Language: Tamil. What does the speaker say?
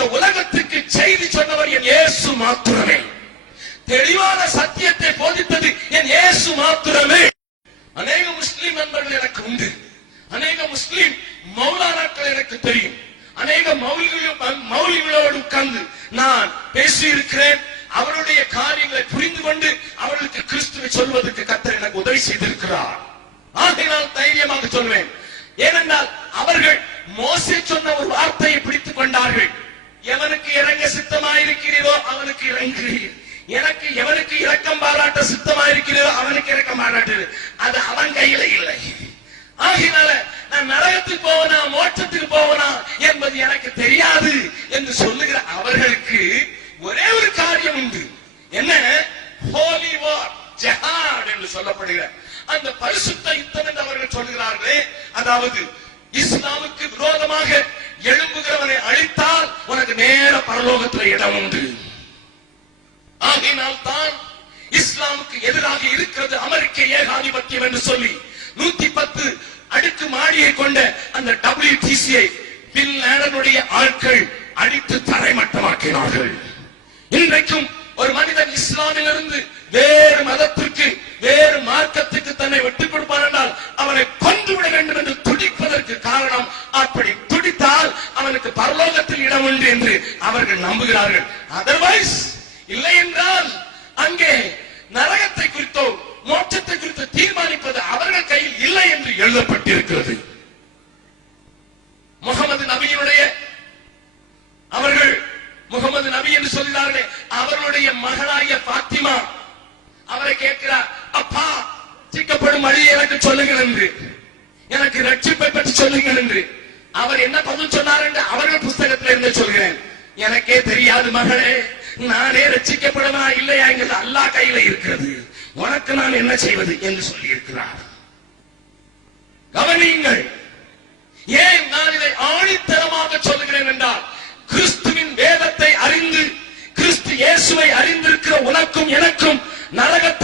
இந்த உலகத்துக்கு செய்தி சொன்னவர் என் இயேசு மாத்திரமே. தெளிவான சத்தியத்தை போதித்தது என் இயேசு மாத்திரமே. அநேக முஸ்லிம் நண்பர்கள் எனக்கு உண்டு. அநேக முஸ்லிம் மௌலானாக்கள் எனக்கு தெரியும். அநேக மௌலிகளோடு உட்கார்ந்து நான் பேசியிருக்கிறேன். அவருடைய காரியங்களை புரிந்து கொண்டு அவர்களுக்கு கிறிஸ்துவை சொல்வதற்கு கர்த்தர் எனக்கு உதவி செய்திருக்கிறார். ஆகையினால் தைரியமாக சொல்வேன். ஏனென்றால் அவர்கள் மோசே சொன்ன ஒரு வார்த்தையை பிடித்துக் கொண்டார்கள். எவனுக்கு இறங்க சித்தமாயிருக்கிறீரோ அவனுக்கு இறங்குகிறீர், எனக்கு எவனுக்கு இரக்கம் பாராட்ட சித்தமாயிருக்கிறதோ அவனுக்கு இரக்கம் பாராட்டு. அது அவன் கையில இல்லை. ஆகினால நான் நரகத்துக்கு போவனா மோட்சத்துக்கு போவனா என்பது எனக்கு தெரியாது என்று சொல்லுகிற அவர்களுக்கு ஒரே ஒரு காரியம் உண்டு. என்ன? ஹோலி வார், ஜிஹாத் என்று சொல்லப்படுகிற அந்த பரிசுத்த யுத்தம் என்று அவர்கள் சொல்கிறார்களே, அதாவது இஸ்லாமுக்கு விரோதமாக எழும்புகிறவனை அழித்தால் உனக்கு நேர பரலோகத்தில் இடம் உண்டு. ஆகையினால் தான் இஸ்லாமுக்கு எதிராக இருக்கிறது அமெரிக்க ஏகாதிபத்தியம் என்று சொல்லி 110 அடுக்கு மாடியை கொண்ட அந்த WTC-ஐ பின் லேடனுடைய ஆட்கள் அடித்து தரைமட்டமாக்கினார்கள். இன்றைக்கும் ஒரு மனிதன் இஸ்லாமிலிருந்து வேறு மதத்திற்கு வேறு மார்க்கத்துக்கு தன்னை விட்டுக் கொடுப்பான் என்றால் அவனை கொன்றுவிட வேண்டும் என்று துடிப்பதற்கு காரணம், அப்படி துடித்தால் அவனுக்கு பரலோகத்தில் இடம் உண்டு என்று அவர்கள் நம்புகிறார்கள். அதர்வைஸ் இல்லை என்றால் அங்கே நரகத்தை குறித்தோ மோட்சத்தை குறித்து தீர்மானிப்பது அவர்கள் கையில் இல்லை என்று எழுதப்பட்டிருக்கிறது. முகமது நபியினுடைய அவர்கள் முகமது நபி என்று சொல்கிறார்களே, அவர்களுடைய மகளாகிய பாத்திமா அவரை கேட்கிறார், அப்பா சிக்கப்படும் வழி எனக்கு சொல்லுங்கள் என்று, எனக்கு ரட்சிப்பை பற்றி சொல்லுங்கள் என்று. அவர் என்ன பதில் சொன்னார் என்று அவர்கள் புஸ்தகத்தில் இருந்து சொல்கிறேன். எனக்கே தெரியாது மகளே, நானே ரட்சிக்கப்படுவா இல்லையா என்கிறது அல்லாஹ் கையில இருக்கிறது, உனக்கு நான் என்ன செய்வது என்று சொல்லி இருக்கிறார். கவனியுங்கள். ஏன் நான் இதை ஆணித்தரமாக சொல்லுகிறேன் என்றால், கிறிஸ்துவின் வேதத்தை அறிந்து கிறிஸ்து இயேசுவை அறிந்திருக்கிற உனக்கும் எனக்கும் நரகத்தை